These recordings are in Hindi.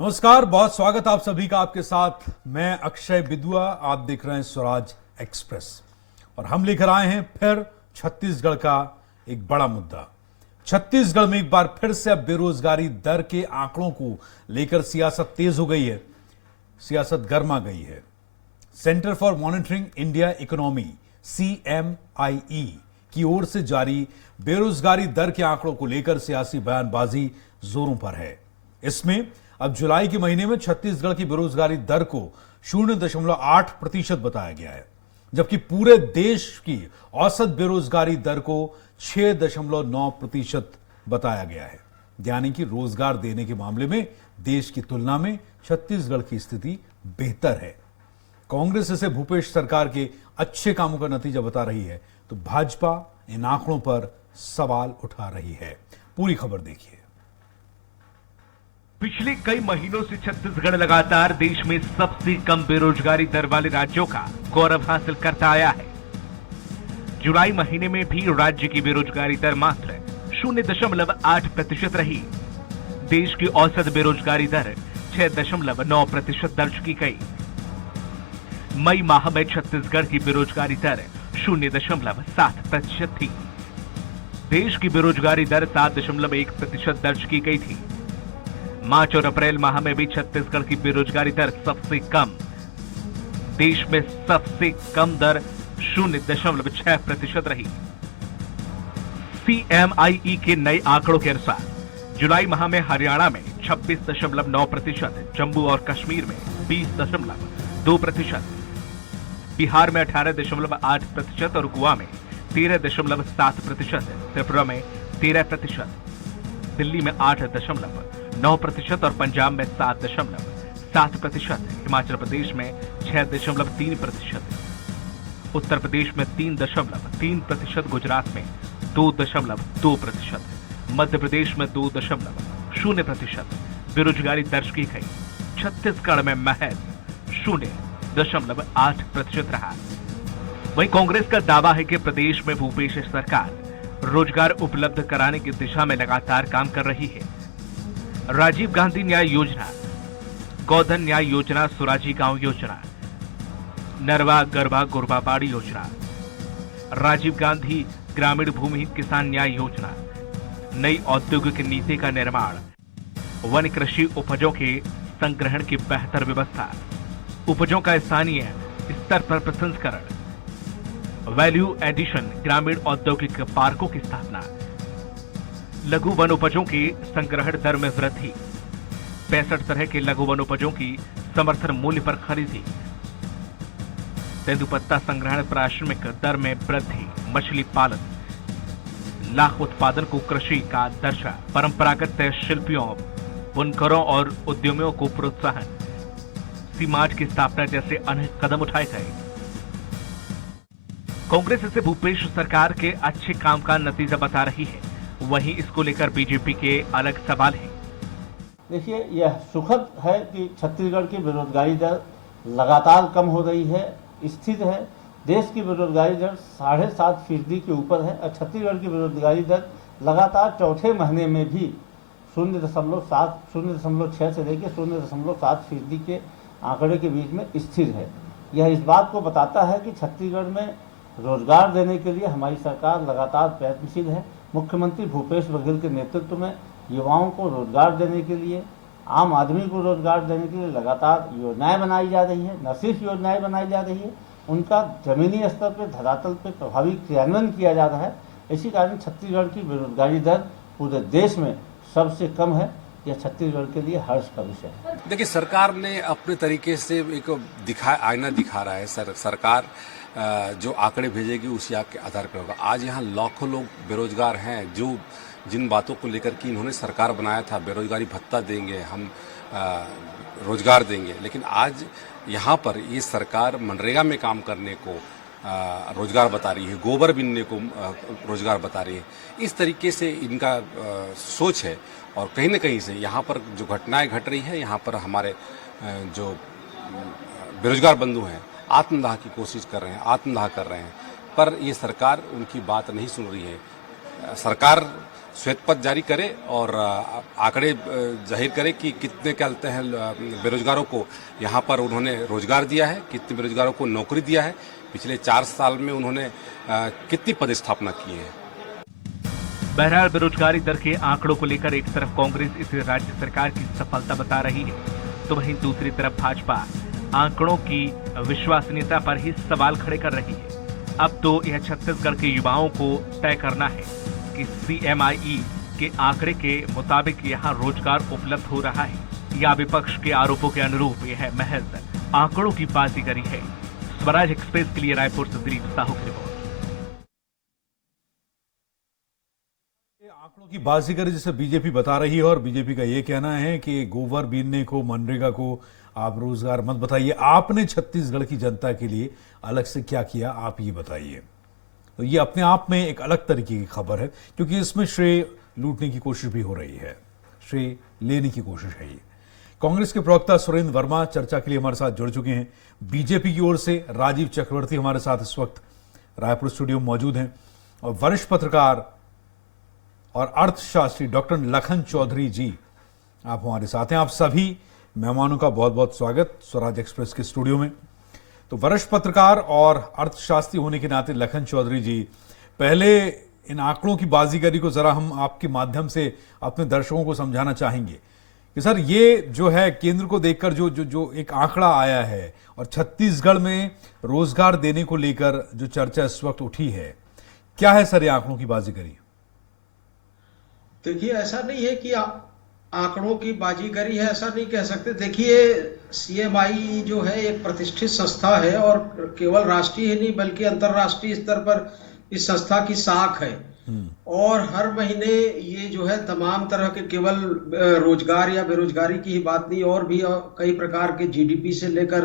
नमस्कार, बहुत स्वागत आप सभी का। आपके साथ मैं अक्षय बिदुआ। आप देख रहे हैं स्वराज एक्सप्रेस और हम लेकर आए हैं फिर छत्तीसगढ़ का एक बड़ा मुद्दा। छत्तीसगढ़ में एक बार फिर से अब बेरोजगारी दर के आंकड़ों को लेकर सियासत तेज हो गई है, सियासत गर्मा गई है। Centre for monitoring India economy CMIE की ओर से जारी बेरोजगारी दर के आंकड़ों को लेकर सियासी बयानबाजी जोरों पर है। इसमें अब जुलाई के महीने में छत्तीसगढ़ की बेरोजगारी दर को 0.8% बताया गया है, जबकि पूरे देश की औसत बेरोजगारी दर को 6.9% बताया गया है। यानी कि रोजगार देने के मामले में देश की तुलना में छत्तीसगढ़ की स्थिति बेहतर है। कांग्रेस इसे भूपेश सरकार के अच्छे कामों का नतीजा बता रही है, तो भाजपा इन आंकड़ों पर सवाल उठा रही है। पूरी खबर देखिए। पिछले कई महीनों से छत्तीसगढ़ लगातार देश में सबसे कम बेरोजगारी दर वाले राज्यों का गौरव हासिल करता आया है। जुलाई महीने में भी राज्य की बेरोजगारी दर मात्र 0.8% रही। देश की औसत बेरोजगारी दर 6.9% दर्ज की गई। मई माह में छत्तीसगढ़ की बेरोजगारी दर 0.7% थी। देश की बेरोजगारी दर 7.1% दर्ज की गई थी। मार्च और अप्रैल माह में भी छत्तीसगढ़ की बेरोजगारी दर सबसे कम। देश में सबसे कम दर 0.6% रही। CMIE के नए आंकड़ों के अनुसार जुलाई माह में हरियाणा में 26.9%, जम्मू और कश्मीर में 20.2%, बिहार में 18.8% और गोवा में 13.7%, त्रिपुरा में 13%, दिल्ली में 8.9% और पंजाब में 7.7%, हिमाचल प्रदेश में 6.3%, उत्तर प्रदेश में 3.3%, गुजरात में 2.2%, मध्य प्रदेश में 2.0% बेरोजगारी दर्ज की गई। छत्तीसगढ़ में महज 0.8% रहा। वहीं कांग्रेस का दावा है कि प्रदेश में भूपेश सरकार रोजगार उपलब्ध कराने की दिशा में लगातार काम कर रही है। राजीव गांधी न्याय योजना, गोधन न्याय योजना, सुराजी गांव योजना, नरवा गरबा गुरबाबाड़ी योजना, राजीव गांधी ग्रामीण भूमिहीन किसान न्याय योजना, नई औद्योगिक नीति का निर्माण, वन कृषि उपजों के संग्रहण की बेहतर व्यवस्था, उपजों का स्थानीय स्तर पर प्रसंस्करण, वैल्यू एडिशन, ग्रामीण औद्योगिक पार्कों की स्थापना, लघु वन उपजों की संग्रहण दर में वृद्धि, 65 तरह के लघु वन उपजों की समर्थन मूल्य पर खरीदी, तेंदुपत्ता संग्रहण प्राथमिक दर में वृद्धि, मछली पालन, लाख उत्पादन को कृषि का दर्जा, परंपरागत शिल्पियों, बुनकरों और उद्यमियों को प्रोत्साहन, सीमाज की स्थापना जैसे अनेक कदम उठाए गए। कांग्रेस इसे भूपेश सरकार के अच्छे काम का नतीजा बता रही है। वहीं इसको लेकर बीजेपी के अलग सवाल हैं। देखिए, यह सुखद है कि छत्तीसगढ़ की बेरोजगारी दर लगातार कम हो रही है, स्थिर है। देश की बेरोजगारी दर 7.5% के ऊपर है और छत्तीसगढ़ की बेरोजगारी दर लगातार चौथे महीने में भी 0.6 से लेकर 0.7% के आंकड़े के बीच में स्थिर है। यह इस बात को बताता है कि छत्तीसगढ़ में रोजगार देने के लिए हमारी सरकार लगातार प्रयत्नशील है। मुख्यमंत्री भूपेश बघेल के नेतृत्व में युवाओं को रोजगार देने के लिए, आम आदमी को रोजगार देने के लिए लगातार योजनाएं बनाई जा रही है। न सिर्फ योजनाएं बनाई जा रही है, उनका जमीनी स्तर पर, धरातल पर प्रभावी क्रियान्वयन किया जा रहा है। इसी कारण छत्तीसगढ़ की बेरोजगारी दर पूरे देश में सबसे कम है। यह छत्तीसगढ़ के लिए हर्ष का विषय है। देखिए, सरकार ने अपने तरीके से एक आईना दिखा रहा है। सरकार जो आंकड़े भेजेगी उसी के आधार पर होगा। आज यहाँ लाखों लोग बेरोजगार हैं, जो जिन बातों को लेकर कि इन्होंने सरकार बनाया था, बेरोजगारी भत्ता देंगे, हम रोजगार देंगे, लेकिन आज यहाँ पर ये सरकार मनरेगा में काम करने को रोजगार बता रही है, गोबर बीनने को रोजगार बता रही है। इस तरीके से इनका सोच है और कहीं न कहीं से यहाँ पर जो घटनाएं घट रही है, यहाँ पर हमारे जो बेरोजगार बंधु हैं आत्मदाह की कोशिश कर रहे हैं, आत्मदाह कर रहे हैं, पर ये सरकार उनकी बात नहीं सुन रही है। सरकार श्वेत पत्र जारी करे और आंकड़े जाहिर करे कि कितने कहते हैं बेरोजगारों को यहाँ पर उन्होंने रोजगार दिया है, कितने बेरोजगारों को नौकरी दिया है, पिछले 4 साल में उन्होंने कितनी पदस्थापना की है। बहरहाल बेरोजगारी दर के आंकड़ों को लेकर एक तरफ कांग्रेस इसे राज्य सरकार की सफलता बता रही है, तो वहीं दूसरी तरफ भाजपा आंकड़ों की विश्वसनीयता पर ही सवाल खड़े कर रही है। अब तो यह छत्तीसगढ़ के युवाओं को तय करना है कि CMIE के आंकड़े के मुताबिक यहाँ रोजगार उपलब्ध हो रहा है या विपक्ष के आरोपों के अनुरूप यह महज आंकड़ों की बाजीगरी है। स्वराज एक्सप्रेस के लिए रायपुर से दिलीप साहू की रिपोर्ट। आंकड़ों की बाजीगरी जैसे बीजेपी बता रही है और बीजेपी का यह कहना है कि गोबर बीनने को, मनरेगा को आप रोजगार मत बताइए, आपने छत्तीसगढ़ की जनता के लिए अलग से क्या किया आप ये बताइए। तो ये अपने आप में एक अलग तरीके की खबर है, क्योंकि इसमें श्रेय लूटने की कोशिश भी हो रही है, श्रेय लेने की कोशिश है। ये कांग्रेस के प्रवक्ता सुरेंद्र वर्मा चर्चा के लिए हमारे साथ जुड़ चुके हैं। बीजेपी की ओर से राजीव चक्रवर्ती हमारे साथ इस वक्त रायपुर स्टूडियो में मौजूद हैं और वरिष्ठ पत्रकार और अर्थशास्त्री डॉक्टर लखन चौधरी जी आप हमारे साथ हैं। आप सभी मेहमानों का बहुत बहुत स्वागत स्वराज एक्सप्रेस के स्टूडियो में। तो वरिष्ठ पत्रकार और अर्थशास्त्री होने के नाते लखन चौधरी जी, पहले इन आंकड़ों की बाजीगरी को जरा हम आपके माध्यम से अपने दर्शकों को समझाना चाहेंगे कि सर ये जो है केंद्र को देखकर जो एक आंकड़ा आया है और छत्तीसगढ़ में रोजगार देने को लेकर जो चर्चा इस वक्त उठी है, क्या है सर ये आंकड़ों की बाजीगरी? देखिए, ऐसा नहीं है कि आंकड़ों की बाजीगरी है, ऐसा नहीं कह सकते। देखिए, CMIE जो है एक प्रतिष्ठित संस्था है और केवल राष्ट्रीय ही नहीं बल्कि अंतर्राष्ट्रीय स्तर पर इस संस्था की साख है और हर महीने ये जो है तमाम तरह के केवल रोजगार या बेरोजगारी की ही बात नहीं, और भी कई प्रकार के GDP से लेकर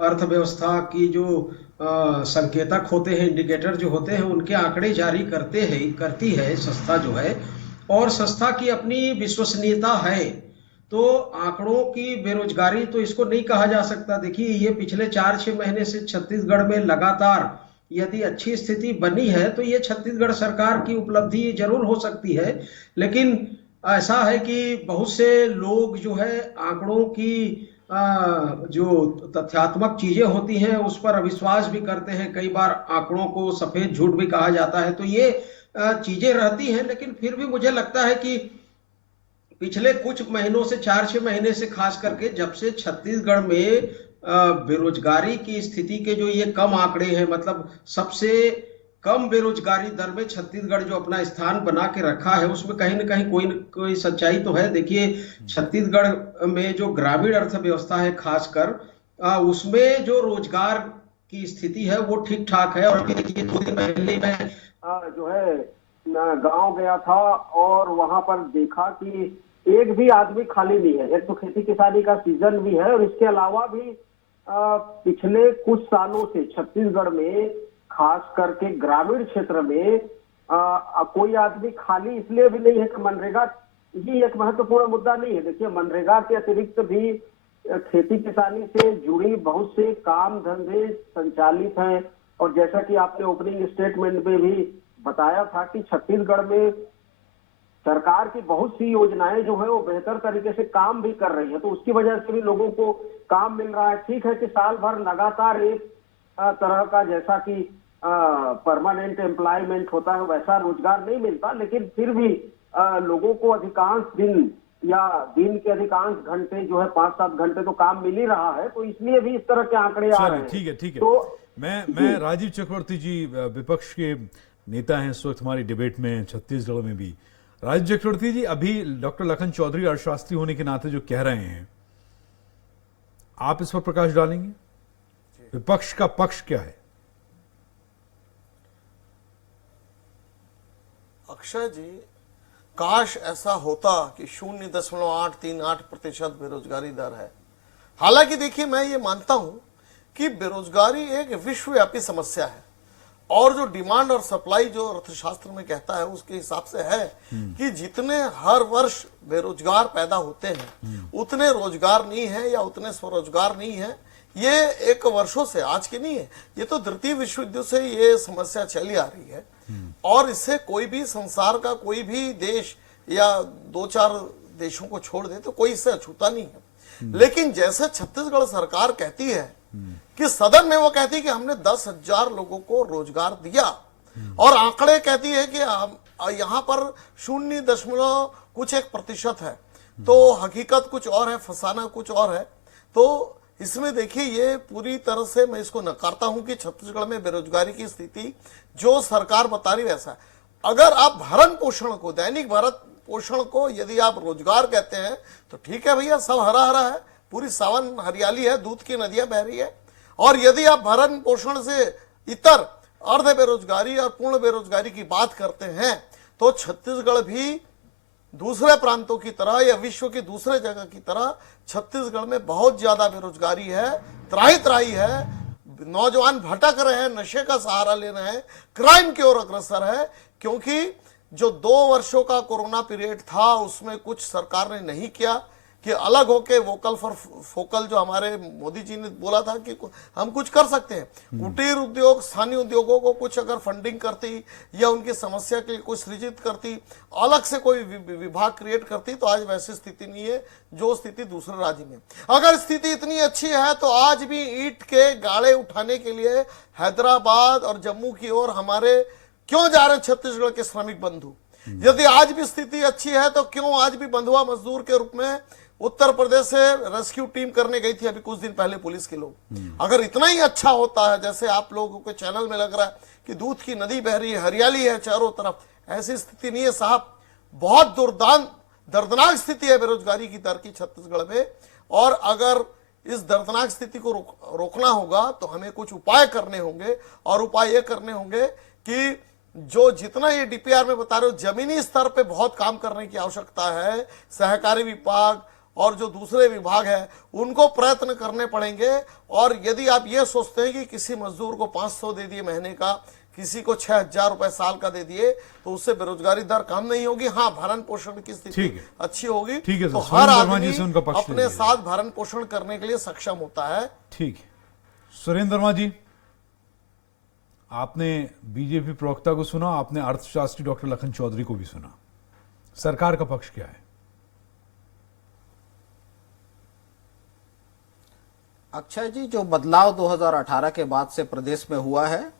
अर्थव्यवस्था की जो संकेतक होते हैं, इंडिकेटर जो होते हैं, उनके आंकड़े जारी करती है संस्था जो है, और संस्था की अपनी विश्वसनीयता है। तो आंकड़ों की बेरोजगारी तो इसको नहीं कहा जा सकता। देखिए, ये पिछले 4-6 महीने से छत्तीसगढ़ में लगातार यदि अच्छी स्थिति बनी है तो ये छत्तीसगढ़ सरकार की उपलब्धि जरूर हो सकती है, लेकिन ऐसा है कि बहुत से लोग जो है आंकड़ों की जो तथ्यात्मक चीजें होती हैं उस पर अविश्वास भी करते हैं। कई बार आंकड़ों को सफेद झूठ भी कहा जाता है, तो ये चीजें रहती हैं। लेकिन फिर भी मुझे लगता है कि पिछले कुछ महीनों से 4-6 महीने से खास करके जब से छत्तीसगढ़ में बेरोजगारी की स्थिति के जो ये कम आंकड़े हैं, मतलब सबसे कम बेरोजगारी दर में छत्तीसगढ़ जो अपना स्थान बना के रखा है, उसमें कहीं ना कहीं कोई सच्चाई तो है। देखिए, छत्तीसगढ़ में जो ग्रामीण अर्थव्यवस्था है खासकर उसमें जो रोजगार की स्थिति है वो ठीक ठाक है। और अभी देखिए 2 दिन पहले मैं जो है गांव गया था और वहां पर देखा कि एक भी आदमी खाली नहीं है। एक तो खेती किसानी का सीजन भी है और इसके अलावा भी पिछले कुछ सालों से छत्तीसगढ़ में खास करके ग्रामीण क्षेत्र में कोई आदमी खाली इसलिए भी नहीं है कि मनरेगा ही एक महत्वपूर्ण मुद्दा नहीं है। देखिए, मनरेगा के अतिरिक्त भी खेती किसानी से जुड़ी बहुत से काम धंधे संचालित हैं और जैसा कि आपने ओपनिंग स्टेटमेंट में भी बताया था कि छत्तीसगढ़ में सरकार की बहुत सी योजनाएं जो है वो बेहतर तरीके से काम भी कर रही है, तो उसकी वजह से भी लोगों को काम मिल रहा है। ठीक है कि साल भर लगातार एक तरह का जैसा कि परमानेंट एम्प्लॉयमेंट होता है वैसा रोजगार नहीं मिलता, लेकिन फिर भी लोगों को अधिकांश दिन या दिन के अधिकांश घंटे जो है 5-7 घंटे तो काम मिल ही रहा है, तो इसलिए भी इस तरह के आंकड़े आ रहे हैं। ठीक है। तो मैं राजीव चक्रवर्ती जी विपक्ष के नेता हैं इस वक्त हमारी डिबेट में छत्तीसगढ़ में भी। राजीव चक्रवर्ती जी, अभी डॉक्टर लखन चौधरी अर्थशास्त्री होने के नाते जो कह रहे हैं, आप इस पर प्रकाश डालेंगे? विपक्ष का पक्ष क्या है? अक्षय जी, काश ऐसा होता कि 0.838% बेरोजगारी दर है। हालांकि देखिए, मैं ये मानता हूं कि बेरोजगारी एक विश्वव्यापी समस्या है और जो डिमांड और सप्लाई जो अर्थशास्त्र में कहता है उसके हिसाब से है कि जितने हर वर्ष बेरोजगार पैदा होते हैं उतने रोजगार नहीं है या उतने स्वरोजगार नहीं है। ये एक वर्षों से, आज की नहीं है, ये तो द्वितीय विश्व युद्ध से ये समस्या चली आ रही है। और इससे कोई भी संसार का कोई भी देश या 2-4 देशों को छोड़ दे तो कोई इससे अछूता नहीं है। लेकिन जैसे छत्तीसगढ़ सरकार कहती है कि सदन में वो कहती है कि हमने 10,000 लोगों को रोजगार दिया, और आंकड़े कहती है कि यहाँ पर 0.कुछ 1% है, तो हकीकत कुछ और है, फसाना कुछ और है। तो इसमें देखिए ये पूरी तरह से मैं इसको नकारता हूं कि छत्तीसगढ़ में बेरोजगारी की स्थिति जो सरकार बता रही वैसा है। अगर आप भरण पोषण को, दैनिक भरण पोषण को यदि आप रोजगार कहते हैं तो ठीक है भैया, सब हरा हरा है, पूरी सावन हरियाली है, दूध की नदियां बह रही है। और यदि आप भरण पोषण से इतर अर्ध बेरोजगारी और पूर्ण बेरोजगारी की बात करते हैं तो छत्तीसगढ़ भी दूसरे प्रांतों की तरह या विश्व की दूसरे जगह की तरह छत्तीसगढ़ में बहुत ज्यादा बेरोजगारी है, त्राही त्राही है, नौजवान भटक रहे हैं, नशे का सहारा ले रहे हैं, क्राइम की ओर अग्रसर है। क्योंकि जो 2 वर्षों का कोरोना पीरियड था उसमें कुछ सरकार ने नहीं किया कि अलग होके वोकल फॉर फोकल जो हमारे मोदी जी ने बोला था कि हम कुछ कर सकते हैं, कुटीर उद्योग, स्थानीय उद्योगों को कुछ अगर फंडिंग करती या उनकी समस्या के लिए कुछ सृजित करती, अलग से कोई विभाग क्रिएट करती, तो आज वैसी स्थिति नहीं है जो स्थिति दूसरे राज्य में। अगर स्थिति इतनी अच्छी है तो आज भी ईंट के गाड़े उठाने के लिए हैदराबाद और जम्मू की ओर हमारे क्यों जा रहे हैं छत्तीसगढ़ के श्रमिक बंधु? यदि आज भी स्थिति अच्छी है तो क्यों आज भी बंधुआ मजदूर के रूप में उत्तर प्रदेश से रेस्क्यू टीम करने गई थी अभी कुछ दिन पहले पुलिस के लोग? अगर इतना ही अच्छा होता है जैसे आप लोगों के चैनल में लग रहा है कि दूध की नदी बह रही है, हरियाली है चारों तरफ, ऐसी स्थिति नहीं है साहब। बहुत दर्दनाक स्थिति है बेरोजगारी की दर की छत्तीसगढ़ में। और अगर इस दर्दनाक स्थिति को रोकना होगा तो हमें कुछ उपाय करने होंगे, और उपाय ये करने होंगे कि जो जितना ये डीपीआर में बता रहे हो जमीनी स्तर पे बहुत काम करने की आवश्यकता है। सहकारी विभाग और जो दूसरे विभाग है उनको प्रयत्न करने पड़ेंगे। और यदि आप ये सोचते हैं कि किसी मजदूर को 500 दे दिए महीने का, किसी को 6,000 रुपए साल का दे दिए तो उससे बेरोजगारी दर कम नहीं होगी। हाँ, भरण पोषण की स्थिति अच्छी होगी तो हर आदमी अपने साथ भरण पोषण करने के लिए सक्षम होता है। ठीक है, सुरेंद्र वर्मा जी, आपने बीजेपी प्रवक्ता को सुना, आपने अर्थशास्त्री डॉक्टर लखन चौधरी को भी सुना, सरकार का पक्ष क्या है? अक्षय जी, जो बदलाव 2018 के बाद से प्रदेश में हुआ है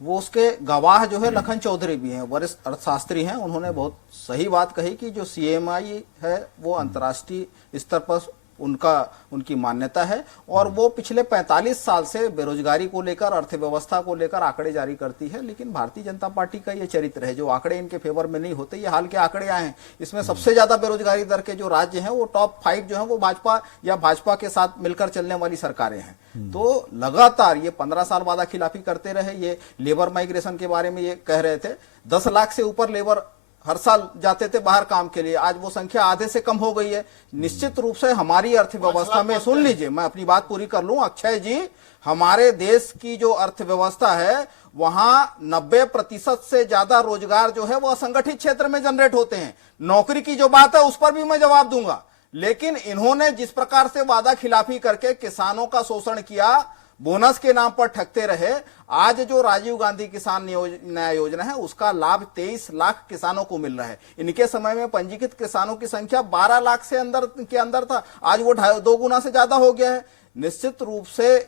वो उसके गवाह जो है लखन चौधरी भी हैं, वरिष्ठ अर्थशास्त्री हैं। उन्होंने बहुत सही बात कही कि जो सीएमआई है वो अंतर्राष्ट्रीय स्तर पर उनकी मान्यता है, और वो पिछले 45 साल से बेरोजगारी को लेकर, अर्थव्यवस्था को लेकर आंकड़े जारी करती है। लेकिन भारतीय जनता पार्टी का ये चरित्र है, जो आंकड़े इनके फेवर में नहीं होते, ये हाल के आंकड़े आए हैं, इसमें सबसे ज्यादा बेरोजगारी दर के जो राज्य हैं वो टॉप 5 जो है वो भाजपा या भाजपा के साथ मिलकर चलने वाली सरकारें हैं। तो लगातार ये 15 साल वादा खिलाफी करते रहे। ये लेबर माइग्रेशन के बारे में ये कह रहे थे, 10 लाख से ऊपर लेबर हर साल जाते थे बाहर काम के लिए, आज वो संख्या आधे से कम हो गई है। निश्चित रूप से हमारी अर्थव्यवस्था में, सुन लीजिए मैं अपनी बात पूरी कर लूं अक्षय जी, हमारे देश की जो अर्थव्यवस्था है वहां 90% से ज्यादा रोजगार जो है वो असंगठित क्षेत्र में जनरेट होते हैं। नौकरी की जो बात है उस पर भी मैं जवाब दूंगा, लेकिन इन्होंने जिस प्रकार से वादा खिलाफी करके किसानों का शोषण किया, बोनस के नाम पर ठगते रहे, आज जो राजीव गांधी किसान न्याय योजना है उसका लाभ 23 लाख किसानों को मिल रहा है। इनके समय में पंजीकृत किसानों की संख्या 12 लाख से अंदर था, आज वो 2 गुना से ज्यादा हो गया है। निश्चित रूप से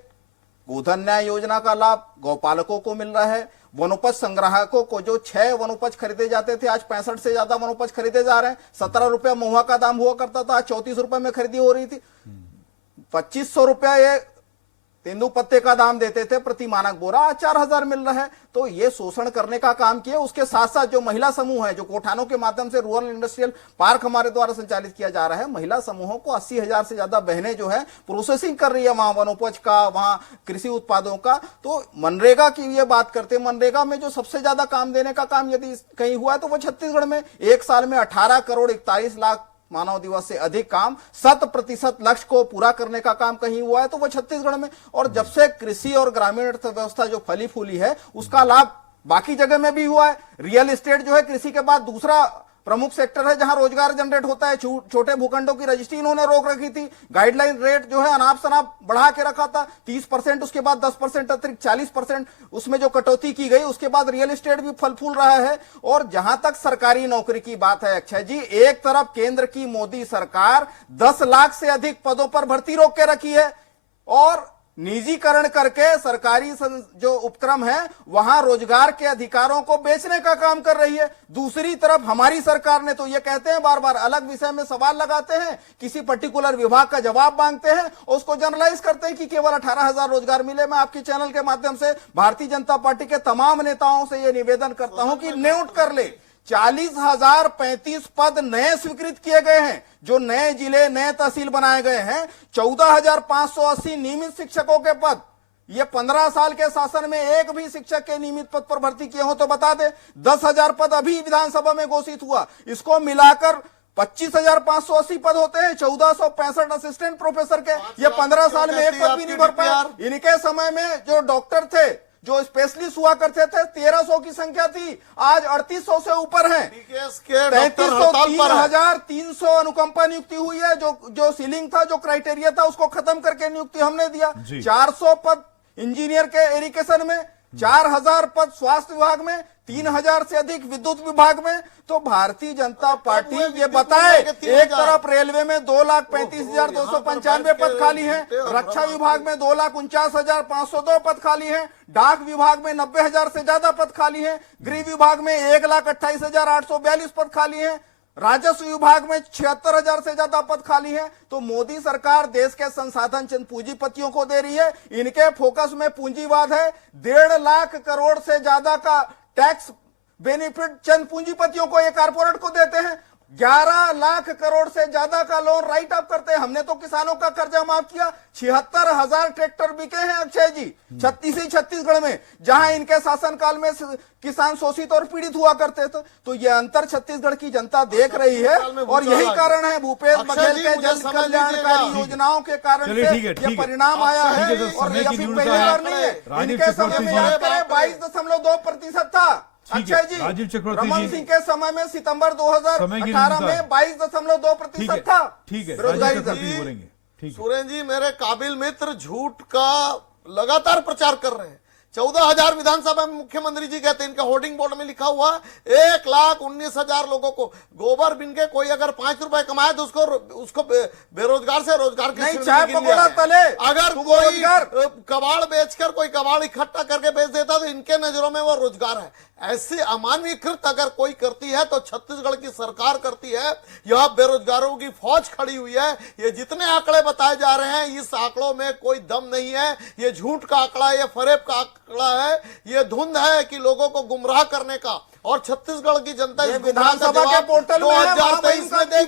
गोधन न्याय योजना का लाभ गौपालकों को मिल रहा है। वनोपज संग्राहकों को जो 6 वनोपज खरीदे जाते थे आज 65 से ज्यादा वनोपज खरीदे जा रहे हैं। 17 रुपया महुआ का दाम हुआ करता था, आज 34 रुपए में खरीदी हो रही थी। 2500 रुपया ये तेंदू पत्ते का दाम देते थे प्रति मानक बोरा, आज 4,000 मिल रहा है। तो ये शोषण करने का काम किया। उसके साथ साथ जो महिला समूह है, जो कोठानों के माध्यम से रूरल इंडस्ट्रियल पार्क हमारे द्वारा संचालित किया जा रहा है, महिला समूहों को 80,000 से ज्यादा बहनें जो है प्रोसेसिंग कर रही है वहां वनोपज का, वहां कृषि उत्पादों का। तो मनरेगा की ये बात करते हैं, मनरेगा में जो सबसे ज्यादा काम देने का काम यदि कहीं हुआ है तो वो छत्तीसगढ़ में। एक साल में 18 करोड़ 41 लाख मानव दिवस से अधिक काम, 100% लक्ष्य को पूरा करने का काम कहीं हुआ है तो वो छत्तीसगढ़ में। और जब से कृषि और ग्रामीण अर्थव्यवस्था जो फली फूली है उसका लाभ बाकी जगह में भी हुआ है। रियल एस्टेट जो है कृषि के बाद दूसरा प्रमुख सेक्टर है जहां रोजगार जनरेट होता है। छोटे भूखंडों की रजिस्ट्री इन्होंने रोक रखी थी। गाइडलाइन रेट जो है अनाप शनाप बढ़ा के रखा था 30%, उसके बाद 10% अतिरिक्त 40% उसमें जो कटौती की गई, उसके बाद रियल एस्टेट भी फल फूल रहा है। और जहां तक सरकारी नौकरी की बात है अक्षय जी, एक तरफ केंद्र की मोदी सरकार 10 लाख से अधिक पदों पर भर्ती रोक के रखी है और निजीकरण करके सरकारी जो उपक्रम है वहां रोजगार के अधिकारों को बेचने का काम कर रही है। दूसरी तरफ हमारी सरकार ने तो ये कहते हैं, बार बार अलग विषय में सवाल लगाते हैं, किसी पर्टिकुलर विभाग का जवाब मांगते हैं और उसको जनरलाइज करते हैं कि केवल 18,000 रोजगार मिले। मैं आपके चैनल के माध्यम से भारतीय जनता पार्टी के तमाम नेताओं से यह निवेदन करता हूं कि नोट कर ले, 40,035 पद नए स्वीकृत किए गए हैं, जो नए जिले नए तहसील बनाए गए हैं। 14,580 नियमित शिक्षकों के पद, ये 15 साल के शासन में एक भी शिक्षक के नियमित पद पर भर्ती किए हो तो बता दे। 10,000 पद अभी विधानसभा में घोषित हुआ, इसको मिलाकर 25,580 पद होते हैं। 1,465 असिस्टेंट प्रोफेसर के, ये 15 साल में एक पद भी नहीं भर पाया। इनके समय में जो डॉक्टर थे, जो स्पेशलिस्ट हुआ करते थे, 1,300 की संख्या थी, आज 3,800 से ऊपर है। 3,300 अनुकंपा नियुक्ति हुई है। जो सीलिंग था, जो क्राइटेरिया था, उसको खत्म करके नियुक्ति हमने दिया। 400 पद इंजीनियर के एरिगेशन में, 4,000 पद स्वास्थ्य विभाग में, 3,000 से अधिक विद्युत विभाग में। तो भारतीय जनता पार्टी ये बताए, एक तरफ रेलवे में 2,35,295 पद खाली हैं, रक्षा विभाग में 2,49,502 पद खाली हैं, डाक विभाग में 90,000 से ज्यादा पद खाली हैं, गृह विभाग में 1,28,842 पद खाली हैं, राजस्व विभाग में 76,000 से ज्यादा पद खाली हैं। तो मोदी सरकार देश के संसाधन चंद पूंजीपतियों को दे रही है। इनके फोकस में पूंजीवाद है। 1.5 लाख करोड़ से ज्यादा का टैक्स बेनिफिट चंद पूंजीपतियों को, ये कारपोरेट को देते हैं। 11 लाख करोड़ से ज्यादा का लोन राइट अप करते हैं। हमने तो किसानों का कर्जा माफ किया। 76,000 ट्रैक्टर बिके हैं अक्षय जी छत्तीसगढ़ में, जहां इनके शासनकाल में किसान शोषित और पीड़ित हुआ करते थे। तो ये अंतर छत्तीसगढ़ की जनता देख रही है और यही कारण है भूपेश बघेल के जन कल्याणकारी योजनाओं के कारण से ये परिणाम आया है। और ये अभी पहली बार नहीं है। इनके समय में याद करें 22.2% था अक्षय जी। राजीव चक्रवर्ती रमन सिंह के समय में सितंबर 2018 में 22.2% था। ठीक है, बेरोजगारी दर। बोलेंगे। ठीक है सुरेन जी, मेरे काबिल मित्र झूठ का लगातार प्रचार कर रहे हैं। 14,000 विधानसभा में मुख्यमंत्री जी कहते हैं, इनका होर्डिंग बोर्ड में लिखा हुआ 1,19,000 लोगों को गोबर बिन के कोई अगर 5 रुपए कमाए तो उसको बेरोजगार से रोजगार की चाय पकौड़ा तले। अगर कोई कबाड़ बेचकर कोई कबाड़ इकट्ठा करके बेच देता तो इनके नजरों में वो रोजगार है। ऐसी अमानवीकृत अगर कोई करती है तो छत्तीसगढ़ की सरकार करती है। यह बेरोजगारों की फौज खड़ी हुई है। ये जितने आंकड़े बताए जा रहे हैं, इस आंकड़ों में कोई दम नहीं है। ये झूठ का आंकड़ा है, ये फरेब का आंकड़ा है, ये धुंध है कि लोगों को गुमराह करने का। और छत्तीसगढ़ की जनता इस विधानसभा के पोर्टल में 2023 में देगी।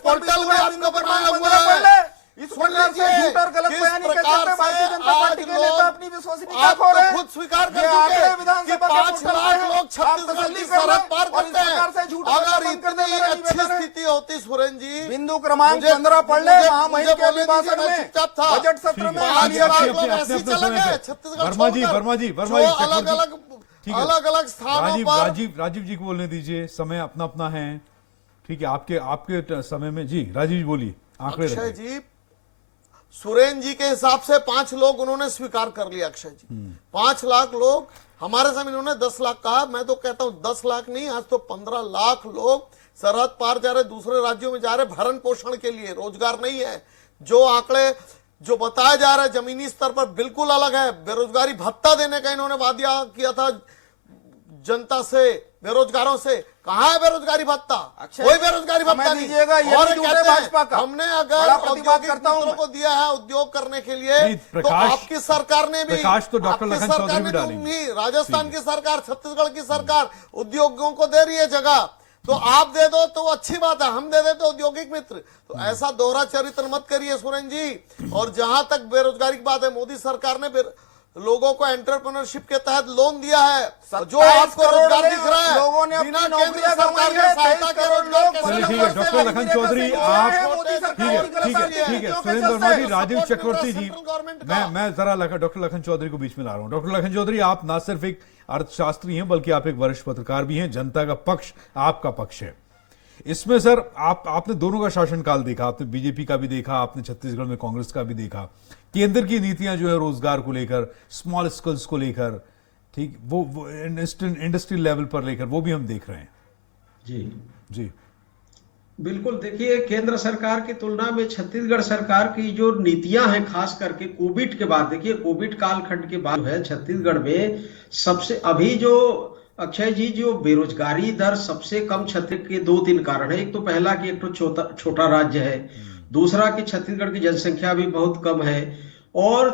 पोर्टल में आपको बनाया हुआ है। इस प्रकार से झूठ और गलत बयानी के चलते भारतीय जनता पार्टी के नेता अपनी विश्वसनीयता खो रहे हैं। खुद स्वीकार कर चुके हैं कि 5 लाख लोग छत्तीसगढ़ की सरहद पार करते हैं। अगर इतनी अच्छी स्थिति होती सुरेन जी, बिंदु क्रमांक 15 पढ़ ले महामहिम के अभिभाषण में, बजट सत्र में। 5 लाख लोग ऐसे ही चले गए छत्तीसगढ़ अलग अलग स्थानों पर। राजीव जी को बोलने दीजिए, समय अपना अपना है। ठीक है, आपके समय में जी राजीव जी बोलिए। अक्षय जी, सुरेन जी के हिसाब से 5 लोग उन्होंने स्वीकार कर लिया। अक्षय जी, 5 लाख लोग, हमारे समय इन्होंने 10 लाख कहा। मैं तो कहता हूं 10 लाख नहीं, आज तो 15 लाख लोग सरहद पार जा रहे, दूसरे राज्यों में जा रहे भरण पोषण के लिए, रोजगार नहीं है। जो आंकड़े जो बताया जा रहा है जमीनी स्तर पर बिल्कुल अलग है। बेरोजगारी भत्ता देने का इन्होंने वादा किया था जनता से, बेरोजगारों से। कहां है बेरोजगारी भत्ता? कोई बेरोजगारी भत्ता नहीं। और भाजपा का हमने अगर औद्योगिक मित्रों को दिया है उद्योग करने के लिए, तो आपकी सरकार ने भी, तो डॉक्टर लखन चौधरी भी डालेंगे। राजस्थान की सरकार, छत्तीसगढ़ की सरकार उद्योगों को दे रही है जगह। तो आप दे दो तो अच्छी बात है, हम दे देते औद्योगिक मित्र। तो ऐसा दोहरा चरित्र मत करिए सुरेन जी। और जहां तक बेरोजगारी की बात है, मोदी सरकार ने लोगों को एंटरप्रेन्योरशिप के तहत लोन दिया है। जो आपको रोजगार दिख रहा है, लोगों ने बिना केंद्र सरकार के सहायता के रोजगार चलिए ठीक है, डॉक्टर लखन चौधरी आप, ठीक है सुरेंद्र वर्मा जी, राजीव चक्रवर्ती जी, मैं जरा डॉक्टर लखन चौधरी को बीच में ला रहा हूं। डॉक्टर लखन चौधरी, आप ना सिर्फ एक अर्थशास्त्री हैं बल्कि आप एक वरिष्ठ पत्रकार भी हैं। जनता का पक्ष आपका पक्ष है। इसमें सर आपने दोनों का शासनकाल देखा, आपने बीजेपी का भी देखा, आपने छत्तीसगढ़ में कांग्रेस का भी देखा। केंद्र की नीतियां जो है रोजगार को लेकर, स्मॉल स्किल्स को लेकर, ठीक, वो इंडस्ट्रियल लेवल पर लेकर, वो भी हम देख रहे हैं। जी जी बिल्कुल, देखिए केंद्र सरकार की तुलना में छत्तीसगढ़ सरकार की जो नीतियां हैं, खास करके कोविड के बाद, देखिए कोविड कालखंड के बाद है छत्तीसगढ़ में सबसे अभी जो अक्षय जी जो बेरोजगारी दर सबसे कम छत्तीसगढ़ के 2-3 कारण है। एक तो पहला कि एक तो छोटा राज्य है, दूसरा कि छत्तीसगढ़ की जनसंख्या भी बहुत कम है, और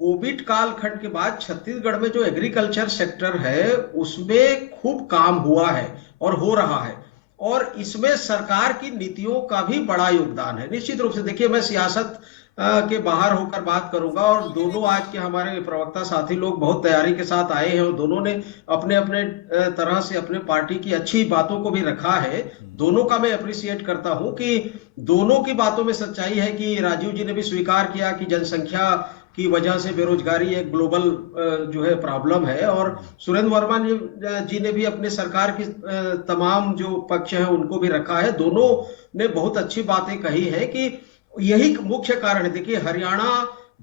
कोविड कालखंड के बाद छत्तीसगढ़ में जो एग्रीकल्चर सेक्टर है उसमें खूब काम हुआ है और हो रहा है, और इसमें सरकार की नीतियों का भी बड़ा योगदान है। निश्चित रूप से देखिए, मैं सियासत के बाहर होकर बात करूंगा, और दोनों आज के हमारे प्रवक्ता साथी लोग बहुत तैयारी के साथ आए हैं और दोनों ने अपने अपने तरह से अपने पार्टी की अच्छी बातों को भी रखा है। दोनों का मैं अप्रिशिएट करता हूं कि दोनों की बातों में सच्चाई है कि राजीव जी ने भी स्वीकार किया कि जनसंख्या की वजह से बेरोजगारी एक ग्लोबल जो है प्रॉब्लम है, और सुरेंद्र वर्मा जी ने भी अपने सरकार की तमाम जो पक्ष है उनको भी रखा है। दोनों ने बहुत अच्छी बातें कही है कि यही मुख्य कारण है। देखिए हरियाणा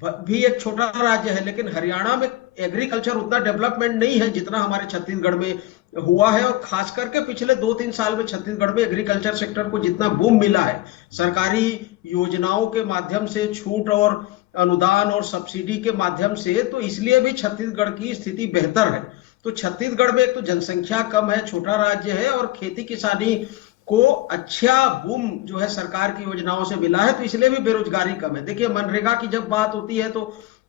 भी एक छोटा राज्य है, लेकिन हरियाणा में एग्रीकल्चर उतना डेवलपमेंट नहीं है जितना हमारे छत्तीसगढ़ में हुआ है, और खास करके पिछले 2-3 साल में छत्तीसगढ़ में एग्रीकल्चर सेक्टर को जितना बूम मिला है सरकारी योजनाओं के माध्यम से, छूट और अनुदान और सब्सिडी के माध्यम से, तो इसलिए भी छत्तीसगढ़ की स्थिति बेहतर है। तो छत्तीसगढ़ में एक तो जनसंख्या कम है, छोटा राज्य है, और खेती किसानी को अच्छा बूम जो है सरकार की योजनाओं से मिला है, तो इसलिए भी बेरोजगारी कम है। देखिए मनरेगा की जब बात होती है तो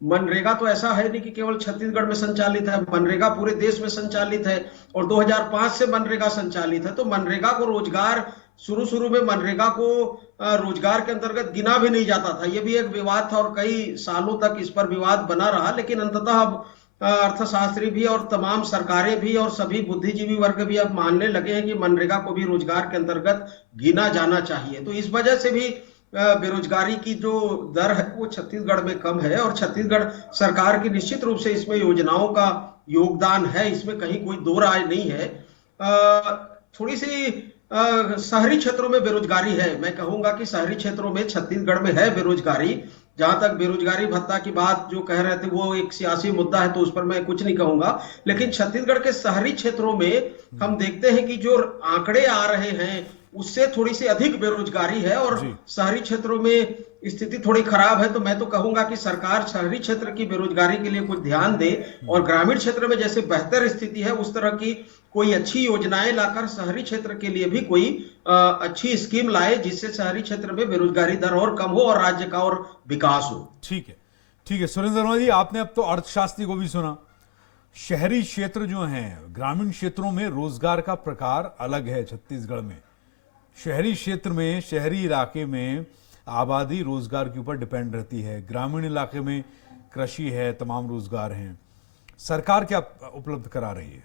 मनरेगा तो ऐसा है नहीं कि केवल छत्तीसगढ़ में संचालित है, मनरेगा पूरे देश में संचालित है, और 2005 से मनरेगा संचालित है। तो मनरेगा को रोजगार, शुरू में मनरेगा को रोजगार के अंतर्गत गिना भी नहीं जाता था, यह भी एक विवाद था और कई सालों तक इस पर विवाद बना रहा, लेकिन अंततः अब अर्थशास्त्री भी और तमाम सरकारें भी और सभी बुद्धिजीवी वर्ग भी अब मानने लगे हैं कि मनरेगा को भी रोजगार के अंतर्गत गिना जाना चाहिए। तो इस वजह से भी बेरोजगारी की जो दर है वो छत्तीसगढ़ में कम है, और छत्तीसगढ़ सरकार की निश्चित रूप से इसमें योजनाओं का योगदान है, इसमें कहीं कोई दो राय नहीं है। थोड़ी सी शहरी क्षेत्रों में बेरोजगारी है, मैं कहूंगा कि शहरी क्षेत्रों में छत्तीसगढ़ में है बेरोजगारी। जहां तक बेरोजगारी भत्ता की बात जो कह रहे थे वो एक सियासी मुद्दा है, तो उस पर मैं कुछ नहीं कहूंगा, लेकिन छत्तीसगढ़ के शहरी क्षेत्रों में हम देखते हैं कि जो आंकड़े आ रहे हैं उससे थोड़ी सी अधिक बेरोजगारी है, और शहरी क्षेत्रों में स्थिति थोड़ी खराब है। तो मैं तो कहूंगा कि सरकार शहरी क्षेत्र की बेरोजगारी के लिए कुछ ध्यान दे, और ग्रामीण क्षेत्र में जैसे बेहतर स्थिति है उस तरह की कोई अच्छी योजनाएं लाकर शहरी क्षेत्र के लिए भी कोई अच्छी स्कीम लाए, जिससे शहरी क्षेत्र में बेरोजगारी दर और कम हो और राज्य का और विकास हो। ठीक है सुरेंद्र वर्मा जी, आपने अब तो अर्थशास्त्री को भी सुना। शहरी क्षेत्र जो हैं, ग्रामीण क्षेत्रों में रोजगार का प्रकार अलग है। छत्तीसगढ़ में शहरी क्षेत्र में, शहरी इलाके में आबादी रोजगार के ऊपर डिपेंड रहती है, ग्रामीण इलाके में कृषि है, तमाम रोजगार हैं। सरकार क्या उपलब्ध करा रही है?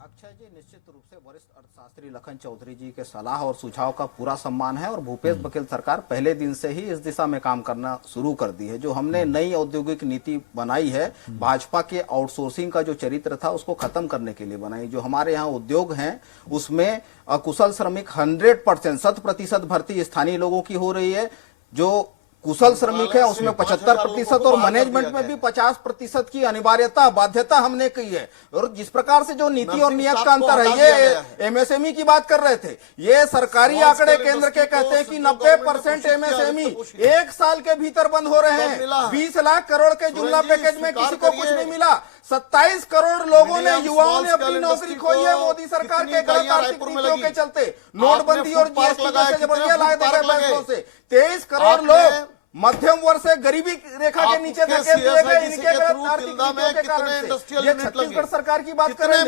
अक्षय जी, निश्चित रूप से वरिष्ठ अर्थशास्त्री लखन चौधरी जी के सलाह और सुझाव का पूरा सम्मान है, और भूपेश बघेल सरकार पहले दिन से ही इस दिशा में काम करना शुरू कर दी है। जो हमने नई औद्योगिक नीति बनाई है, भाजपा के आउटसोर्सिंग का जो चरित्र था उसको खत्म करने के लिए बनाई। जो हमारे यहाँ उद्योग हैं उसमें अकुशल श्रमिक 100%, 100% भर्ती स्थानीय लोगों की हो रही है। जो कुशल श्रमिक है उसमें 75% और मैनेजमेंट में भी 50% की अनिवार्यता, बाध्यता हमने की है। और जिस प्रकार से जो नीति और नियत का अंतर है, ये एमएसएमई की बात कर रहे थे, ये सरकारी आंकड़े केंद्र के कहते हैं कि 90% एमएसएमई 1 साल के भीतर बंद हो रहे हैं। 20 लाख करोड़ के जुमला पैकेज में किसी को कुछ नहीं मिला। 27 करोड़ लोगों ने, युवाओं ने अपनी नौकरी खोई है मोदी सरकार के गलत आर्थिक नीतियों के चलते, नोटबंदी और जीएसटी जैसे जबरदस्त लाए गए फैसलों से। 23 करोड़ लोग मध्यम वर्ग से गरीबी रेखा के नीचे धकेल दिए गए इनके गलत आर्थिक नीतियों के कारण से। ये छत्तीसगढ़ सरकार की बात कर रहे हैं,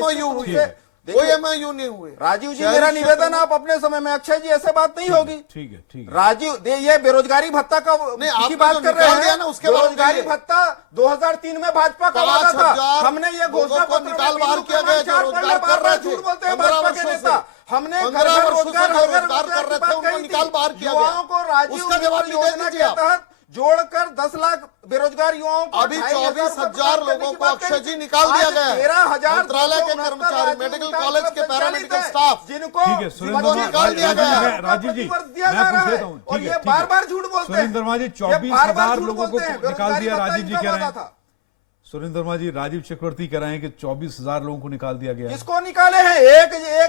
कोई एमओयू नहीं हुए। राजीव जी, मेरा निवेदन आप अपने समय में, अक्षय जी ऐसे बात नहीं होगी। ठीक है राजीव, ये बेरोजगारी भत्ता का की बात कर रहे हैं। बेरोजगारी भत्ता 2003 में भाजपा का वादा था, हमने ये घोषणा पत्र में निकाल बाहर किया गया, जो रोजगार कर रहे थे, झूठ बोलते हैं भाजपा के नेता। हमने रोजगार कर रहे थे, उनको निकाल बाहर किया गया। युवाओं को राजीव योजना के तहत जोड़कर 10 लाख बेरोजगार युवाओं को अभी 24,000 लोगों को अक्षय जी निकाल दिया गया है। 13,000 मंत्रालय के कर्मचारी, मेडिकल कॉलेज के पैरामेडिकल स्टाफ, जिनको ठीक है सुरेंद्र जिनको निकाल दिया गया है। राजीव जी प्रतिवर्ष दिया मैं जा रहा पूछ है लेता हूं, और ठीक ये है, बार बार झूठ बोलते हैं। सुरेंद्र वर्मा जी ये बार-बार 24,000 झूठ लोगों को बोलते हैं। निकाल दिया, बेरोजगारी राजीव जी कह रहे भत्ता हैं। सुरेंद्र वर्मा जी, राजीव चक्रवर्ती कह रहे हैं कि 24,000 लोगों को निकाल दिया गया है। किसको निकाले हैं? एक ये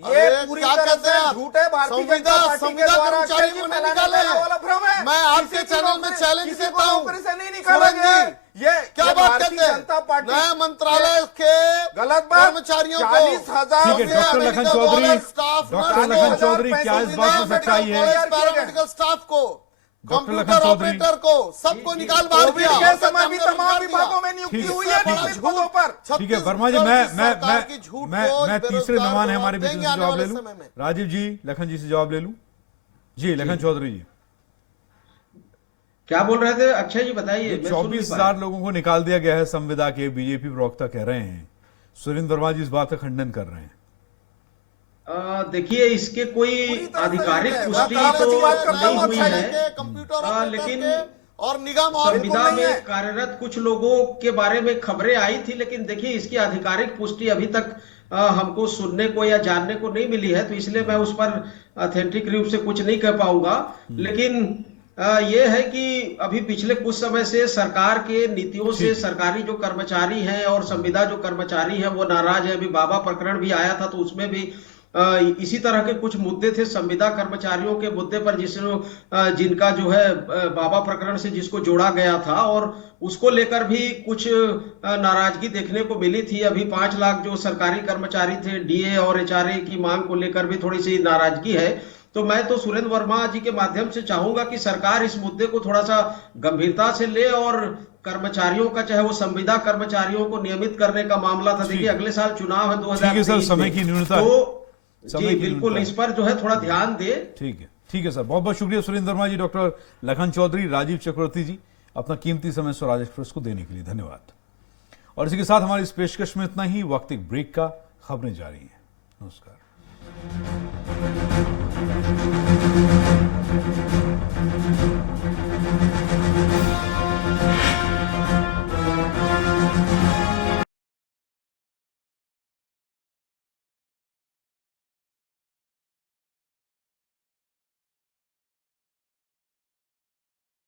अरे पूरी क्या तरह कहते हैं से आप? झूठ है। भारतीय जनता संविदा पार्टी के द्वारा कर्मचारी अक्षय को जी नहीं फैलाने निकाले वाला भ्रम है। मैं आपके किसी की चैनल में नौकरी- चैलेंज किसी देता को हूं, नौकरी से नहीं निकाला सुरेंद्र गया है। जी, ये क्या ये बात भारतीय कहते जनता हैं? पार्टी नया मंत्रालय के गलत बात। कर्मचारियों को 40,000 ठीक है, doctor Lakhan Chaudhary, staff, doctor Lakhan Chaudhary, क्या इस बात में सच्चाई है? पैरामेडिकल स्टाफ को, doctor Lakhan computer Chaudhary, operator को, सबको निकाल बाहर कोविड किया। के समय भी तमाम विभागों में नियुक्ति ठीक है, हुई है ठीक है। नियमित पदों पर। ठीक है वर्मा जी, मैं तीसरे मेहमान है हमारे बीच से जवाब ले लूं। राजीव जी लखन जी से जवाब ले लूं। जी लखन चौधरी जी, क्या बोल रहे थे अक्षय जी, बताइए। ये मैं सुन नहीं 24,000 लोगों को निकाल दिया गया है संविदा के, बीजेपी प्रवक्ता कह रहे हैं। सुरेंद्र वर्मा जी इस बात का खंडन कर रहे हैं। देखिए, इसके कोई पूरी तरह से आधिकारिक नहीं है। पुष्टि मैं तो आपकी बात करता नहीं हूं, हुई अक्षय है। जी कंप्यूटर लेकिन और निगम और संविदा नहीं है। में कार्यरत कुछ लोगों के बारे में खबरें आई थी, लेकिन देखिए इसकी आधिकारिक पुष्टि अभी तक हमको सुनने को या जानने को नहीं मिली है, तो इसलिए मैं उस पर ऑथेंटिक रूप से कुछ नहीं कह पाऊंगा। लेकिन ये है कि अभी पिछले कुछ समय से सरकार के नीतियों से सरकारी जो कर्मचारी हैं और संविदा जो कर्मचारी हैं वो नाराज है। अभी बाबा प्रकरण भी आया था, तो उसमें भी इसी तरह के कुछ मुद्दे थे संविदा कर्मचारियों के मुद्दे पर, जिनका जो है बाबा प्रकरण से जिसको जोड़ा गया था, और उसको लेकर भी कुछ नाराजगी देखने को मिली थी। अभी 5 लाख जो सरकारी कर्मचारी थे, डीए और एचआरए की मांग को लेकर भी थोड़ी सी नाराजगी है। तो मैं तो सुरेंद्र वर्मा जी के माध्यम से चाहूंगा कि सरकार इस मुद्दे को थोड़ा सा गंभीरता से ले, और कर्मचारियों का, चाहे वो संविदा कर्मचारियों को नियमित करने का मामला था, देखिए अगले साल चुनाव है 2023 सर, समय की न्यूनता है। तो समय जी की बिल्कुल न्यूनता इस पर जो है थोड़ा ध्यान दे। ठीक है सर, बहुत बहुत शुक्रिया सुरेंद्र वर्मा जी, डॉक्टर लखन चौधरी, राजीव चक्रवर्ती जी, अपना कीमती समय स्वराज एक्सप्रेस को देने के लिए धन्यवाद। और इसी के साथ हमारी इस पेशकश में इतना ही। वक्त एक ब्रेक का, खबरें जारी हैं। नमस्कार।